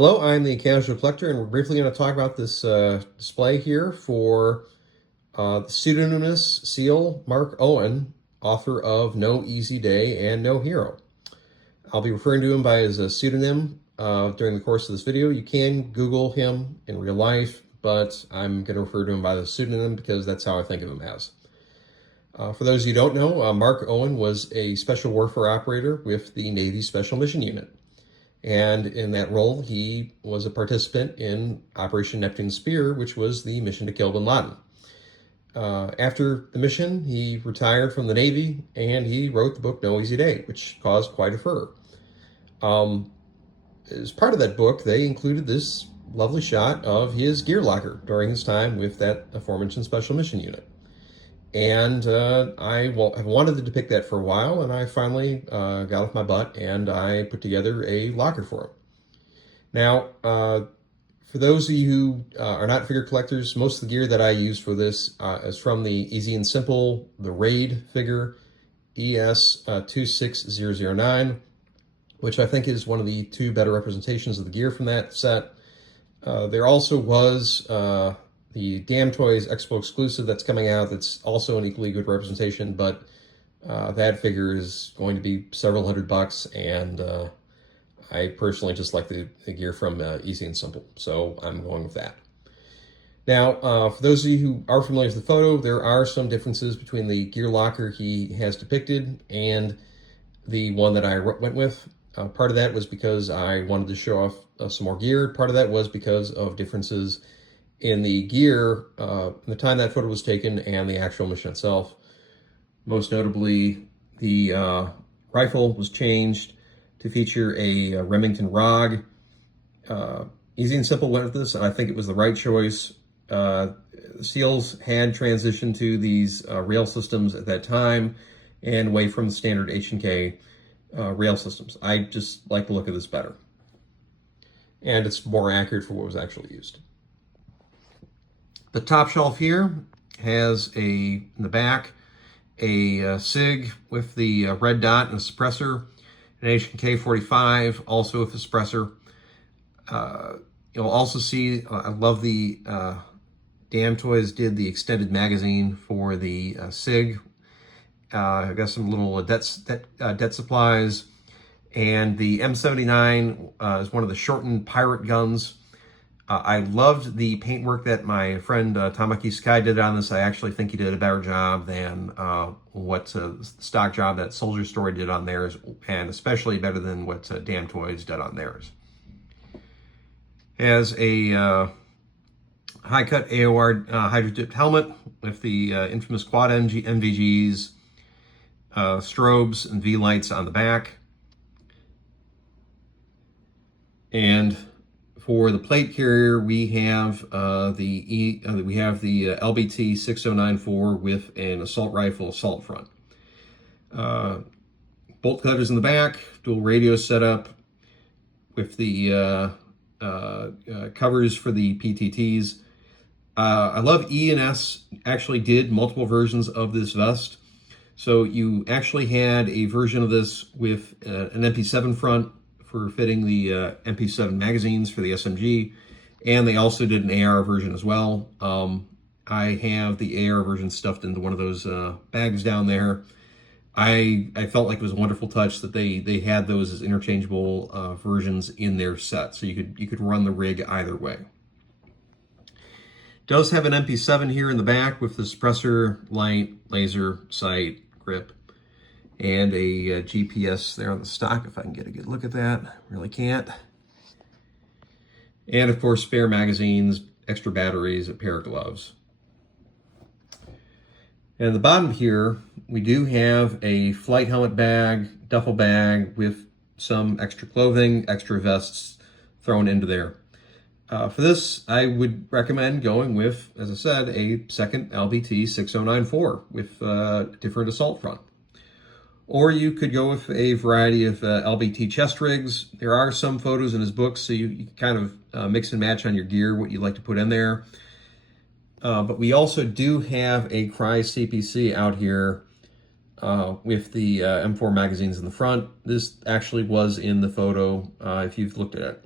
Hello, I'm the Casual Collector, and we're briefly going to talk about this display here for the pseudonymous seal Mark Owen, author of No Easy Day and No Hero. I'll be referring to him by his pseudonym during the course of this video. You can Google him in real life, but I'm going to refer to him by the pseudonym because that's how I think of him as. For those of you who don't know, Mark Owen was a special warfare operator with the Navy Special Mission Unit. And in that role, he was a participant in Operation Neptune Spear, which was the mission to kill bin Laden. After the mission, he retired from the Navy, and he wrote the book No Easy Day, which caused quite a furor. As part of that book, they included this lovely shot of his gear locker during his time with that aforementioned Special Mission Unit. And I have wanted to depict that for a while, and I finally got off my butt and I put together a locker for him. Now, for those of you who are not figure collectors, most of the gear that I use for this is from the Easy and Simple, the Raid figure ES26009, which I think is one of the two better representations of the gear from that set. There also was the Damn Toys Expo exclusive that's coming out that's also an equally good representation, but that figure is going to be several $100, and I personally just like the gear from Easy and Simple, so I'm going with that. Now, for those of you who are familiar with the photo, there are some differences between the gear locker he has depicted and the one that I went with. Part of that was because I wanted to show off some more gear. Part of that was because of differences in the gear, the time that photo was taken and the actual mission itself. Most notably, the rifle was changed to feature a Remington ROG. Easy and Simple went with this, and I think it was the right choice. SEALs had transitioned to these rail systems at that time and away from the standard H&K rail systems. I just like the look of this better. And it's more accurate for what was actually used. The top shelf here has in the back, a SIG with the red dot and a suppressor, an H&K 45 also with a suppressor. You'll also see, I love the Damn Toys did the extended magazine for the SIG. I've got some little debt supplies, and the M79 is one of the shortened pirate guns. I loved the paintwork that my friend Tamaki Sky did on this. I actually think he did a better job than what stock job that Soldier Story did on theirs, and especially better than what Damn Toys did on theirs. Has a high-cut AOR hydro-dipped helmet with the infamous quad MVGs, strobes and V-lights on the back. And for the plate carrier, we have the LBT 6094 with an assault rifle assault front. Bolt cutters in the back, dual radio setup with the covers for the PTTs. I love E and S actually did multiple versions of this vest. So you actually had a version of this with an MP7 front for fitting the MP7 magazines for the SMG, and they also did an AR version as well. I have the AR version stuffed into one of those bags down there. I felt like it was a wonderful touch that they had those as interchangeable versions in their set, so you could run the rig either way. Does have an MP7 here in the back with the suppressor, light, laser, sight, grip, and a GPS there on the stock, if I can get a good look at that. Really can't. And of course, spare magazines, extra batteries, a pair of gloves. And at the bottom here, we do have a flight helmet bag, duffel bag with some extra clothing, extra vests thrown into there. For this, I would recommend going with, as I said, a second LBT 6094 with a different assault front. Or you could go with a variety of LBT chest rigs. There are some photos in his book, so you can kind of mix and match on your gear what you'd like to put in there. But we also do have a Cry CPC out here with the M4 magazines in the front. This actually was in the photo if you've looked at it.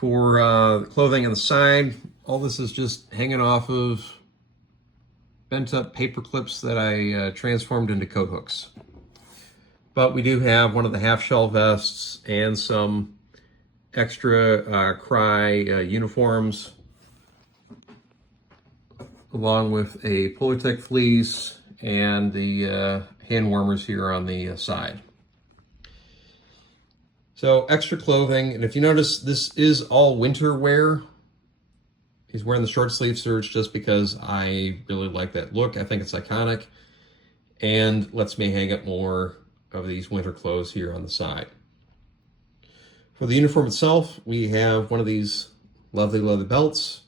For clothing on the side, all this is just hanging off of bent up paper clips that I transformed into coat hooks. But we do have one of the half shell vests and some extra cry uniforms, along with a Polartec fleece and the hand warmers here on the side. So extra clothing, and if you notice, this is all winter wear. He's wearing the short sleeve serge just because I really like that look. I think it's iconic and lets me hang up more of these winter clothes here on the side. For the uniform itself, we have one of these lovely leather belts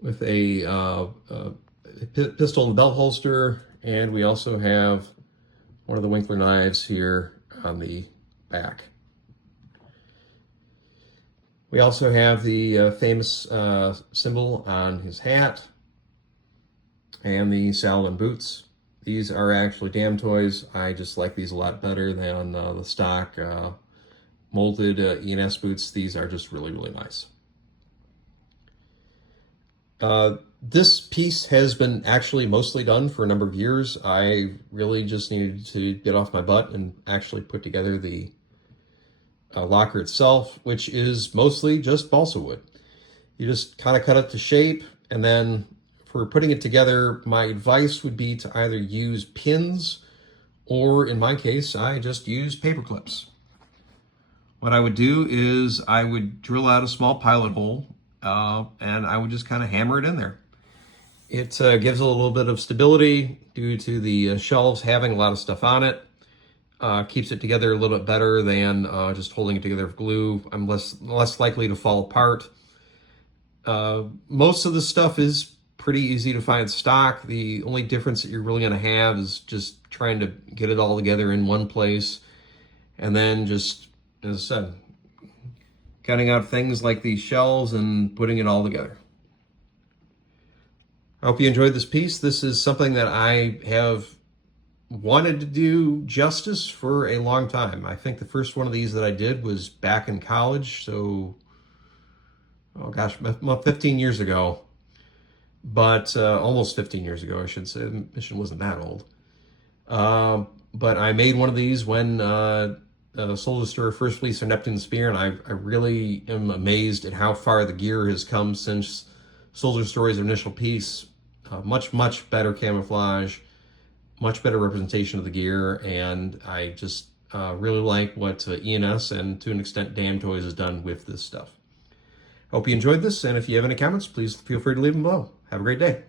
with a pistol in the belt holster, and we also have one of the Winkler knives here on the back. We also have the famous symbol on his hat and the Saladin boots. These are actually Damn Toys. I just like these a lot better than the stock molded E&S boots. These are just really, really nice. This piece has been actually mostly done for a number of years. I really just needed to get off my butt and actually put together the locker itself, which is mostly just balsa wood. You just kind of cut it to shape, and then for putting it together, my advice would be to either use pins, or in my case, I just use paper clips. What I would do is I would drill out a small pilot hole, and I would just kind of hammer it in there. It gives a little bit of stability due to the shelves having a lot of stuff on it. Keeps it together a little bit better than just holding it together with glue. I'm less likely to fall apart. Most of the stuff is pretty easy to find stock. The only difference that you're really going to have is just trying to get it all together in one place, and then just, as I said, cutting out things like these shells and putting it all together. I hope you enjoyed this piece. This is something that I have wanted to do justice for a long time. I think the first one of these that I did was back in college, so, oh gosh, 15 years ago. But almost 15 years ago, I should say. The mission wasn't that old. But I made one of these when Soldier Story first released their Neptune Spear, and I really am amazed at how far the gear has come since Soldier Story's initial piece. Much, much better camouflage, much better representation of the gear, and I just really like what E&S and to an extent Damn Toys has done with this stuff. Hope you enjoyed this, and if you have any comments, please feel free to leave them below. Have a great day.